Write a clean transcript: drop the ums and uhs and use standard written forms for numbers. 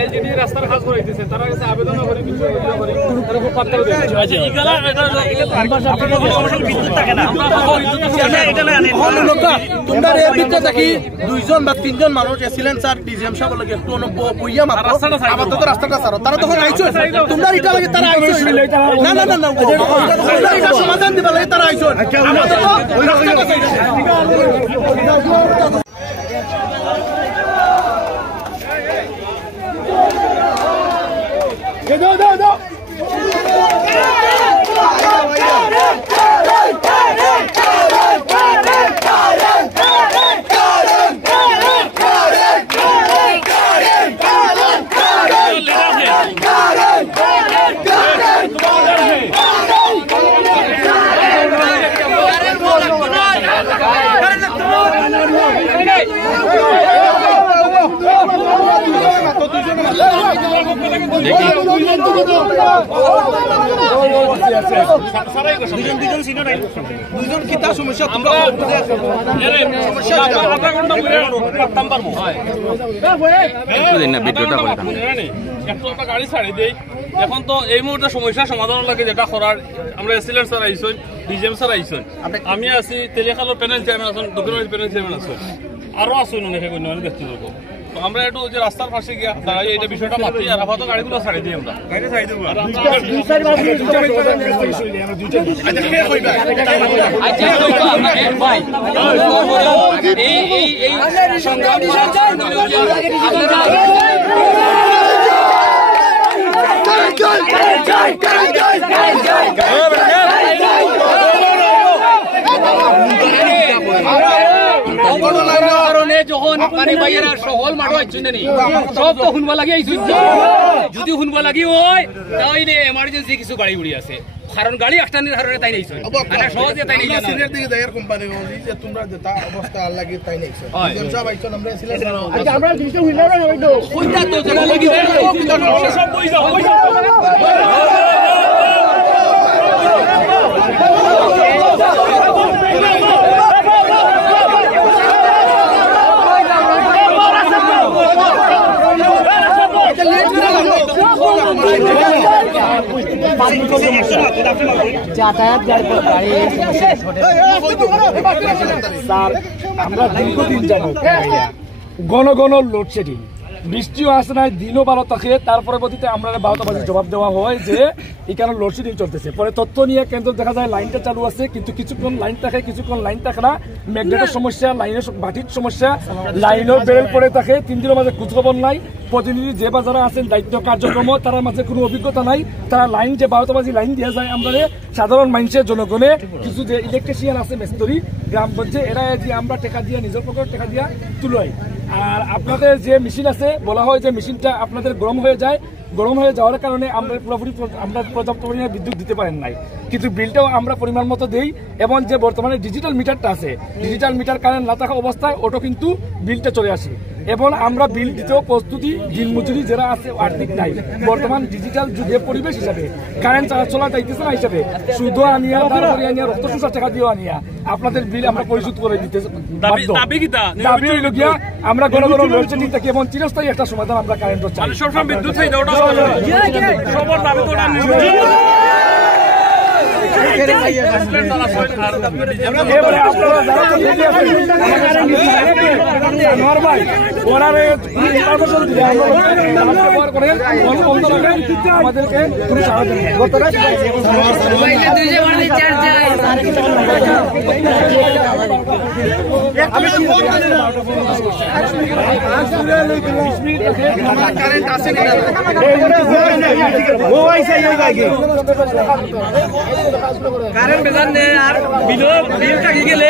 LGD রাস্তার কাজ করাইতেছে তারা কাছে আবেদন করে কিছু করে তারা খুব পাত্তা দেয় আচ্ছা ইগালা এটা আপনাদের সমস্যা বিদ্যুৎ থাকে না এটা না তোমরা এর ভিতরে দেখি দুইজন বা তিনজন মানুষ এসিলেন স্যার ডিজিএম সাহেব লাগে একটু বইয়া মাত্র আপাতত রাস্তাটা স্যার তারা তখন আইছো তোমরা এটা লাগে তারা আইছো না না না না এটা সমাধান দিবা লাগে তারা আইছো আপাতত রাস্তাটা চাইছে দাও দুইজন কিতা সমস্যা তোমরা গাড়ি ছাড়ি দেই এখন তো এই মুহূর্তে সমস্যা সমাধান লাগে যেটা করার আমরা এসিলেন্ট স্যার আইসন ডিজিএম স্যার আইসন আমি আছি তেলিয়াখালো প্যানেল চেয়ারম্যান আছেন দক্ষিণবাড়ি প্যানেল চেয়ারম্যান আছেন আরো আসুন অনেকে দেখতে পাবো আমরা একটু যে রাস্তার পাশে গিয়ে দাঁড়াই এটা বিষয়টা মাতি আর আপাতত গাড়িগুলো ছাড়ি দিই আমরা গাড়ি ছাড়ি দেবো যখন মানে বাইরা সহল মাঠো আইছুন নি সব তো শুনবা লাগি আইছুন যদি শুনবা লাগি হয় তাইলে এমার্জেন্সি কিছু গাড়ি উড়ি আছে কারণ গাড়ি আস্তানির হারে তাই নাইছুন মানে সহজে তাই নাই জানা সিনিয়র দিকে দায়ের কোম্পানি বলি যে তোমরা যেটা অবস্থা আর লাগি তাই নাইছো ডিজিএম সাহেব আইছন আমরা ছিলাম আচ্ছা আমরা দুইটা হুইলার হইলো কইতা তো যেটা লাগি সব পয়সা যাতায়াত স্যার আমরা দীর্ঘদিন যাবো ঘন ঘন লোডশেডিং বৃষ্টিও আসে নাই দিনও ভালো থাকে তার পরবর্তীতে আমরা 12টা বাজে জবাব দেওয়া হয় যে এখানে লোডশেডিং চলতেছে পরে তথ্য নিয়ে কেন্দ্র দেখা যায় লাইনটা চালু আছে কিন্তু কিছুক্ষণ লাইন থাকে কিছুক্ষণ লাইন থাকে না ম্যাগনেটের সমস্যা লাইনের বাটির সমস্যা লাইনের বেরেল পড়ে থাকে 3 দিনের মাঝে খোঁজখবর নাই প্রতিনিধি যে বাজারে আছেন দায়িত্ব কার্যক্রম তার মাঝে কোনো অভিজ্ঞতা নাই তারা লাইন যে 12টা বাজে লাইন দেওয়া যায় আমরা সাধারণ মানুষের জনগণে কিছু যে ইলেকট্রিশিয়ান আছে মিস্ত্রি গ্রামগঞ্জে এরা যে আমরা টাকা দিয়ে নিজের পকেটে টাকা দিয়ে তুলাই আর আপনাদের যে মেশিন আছে বলা হয় যে মেশিনটা আপনাদের গরম হয়ে যায় গরম হয়ে যাওয়ার কারণে আমরা পুরোপুরি আমরা পর্যাপ্ত পরিমাণে বিদ্যুৎ দিতে পারেন নাই কিন্তু বিলটাও আমরা পরিমাণ মতো দেই এবং যে বর্তমানে ডিজিটাল মিটারটা আছে ডিজিটাল মিটার কারেন্ট না থাকা অবস্থায় ওটা কিন্তু বিলটা চলে আসে এবং আমরা বিল দিতেও প্রস্তুতি দিনমজুরি যারা আছে আর্থিক নাই বর্তমান ডিজিটাল যুগের পরিবেশ হিসাবে কারেন্ট চলা যাইতেছে না হিসাবে শুধু আনিয়া তারপরে আনিয়া রক্ত চুষা টাকা দিয়েও আনিয়া আপনাদের বিল আমরা পরিশোধ করে দিতে দাবি হইল গিয়া আমরা ঘন ঘন লোডশেডিং থাকি এবং চিরস্থায়ী একটা সমাধান আমরা কারেন্ট সবসময় বিদ্যুৎ আমাদেরকে কোনো সাহায্য কারেন্ট আসে কারেন্ট বেজান নে আর বিল টাকি গেলে